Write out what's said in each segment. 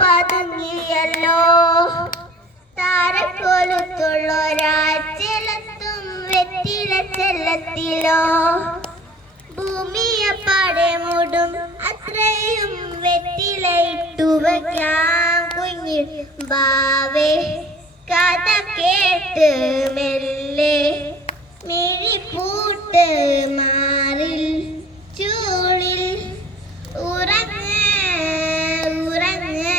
പതുങ്ങിയല്ലോ താരക്കൊലുത്തുള്ളൊരാച്ചെലത്തും വെറ്റില ചെല്ലത്തിലോ ഭൂമിയെ പാടെ മൂടും അത്രയും വെറ്റില ഇട്ടു വയ്ക്കാം കുഞ്ഞി ബാവേ കഥ കേട്ട് മെല്ലെ മിഴിപ്പൂട്ട് മാറിൽ ചൂളിൽ ഉറങ്ങ് ഉറങ്ങ്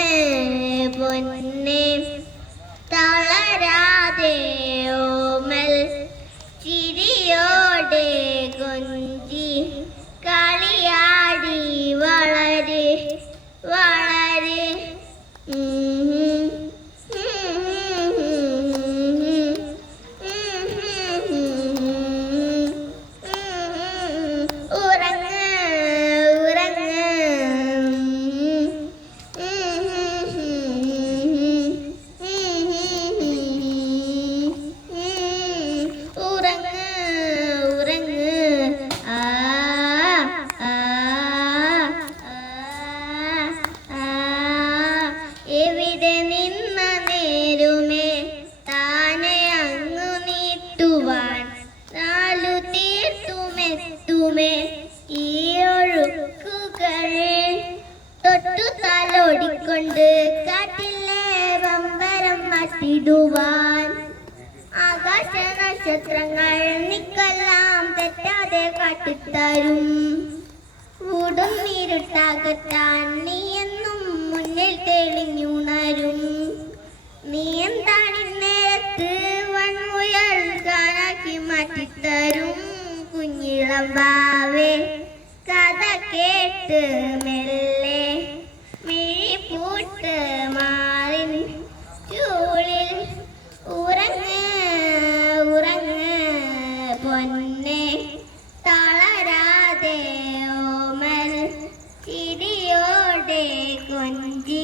പൊന്നെ തളരാതെ ഓമൽ ചിരിയോടെ കൊഞ്ചി കളിയാടി വളരെ വളരെ എവിടെ നിന്ന നേരുമേ താനെ അങ്ങു നീട്ടുവാൻ നാലു തീർത്തുമെത്തുമേ ഈ ഒഴുക്കുകൾ തൊട്ടു തലോടിക്കൊണ്ട് കാട്ടിലെ വമ്പരം മാറ്റിടുവാൻ ആകാശ നക്ഷത്രങ്ങൾ നിക്കെല്ലാം തെറ്റാതെ കാട്ടിത്തരും ൂടും ഇരുട്ടാകത്താൻ നീ എന്നും മുന്നിൽ തെളിഞ്ഞുണരും നീ എന്താണിന്നേരത്ത് വൺമുയൽ കാണാക്കി മാറ്റിത്തരും കുഞ്ഞിളം ബാവേ കഥ കേട്ട് മെല്ലെ മിഴിപ്പൂട്ട് മാറിൻ ചൂളിൽ ഉറങ്ങ് ഉറങ്ങ് പൊന്നെ തളരാതെ ഓമൽ ചിരിയോടെ കൊഞ്ചി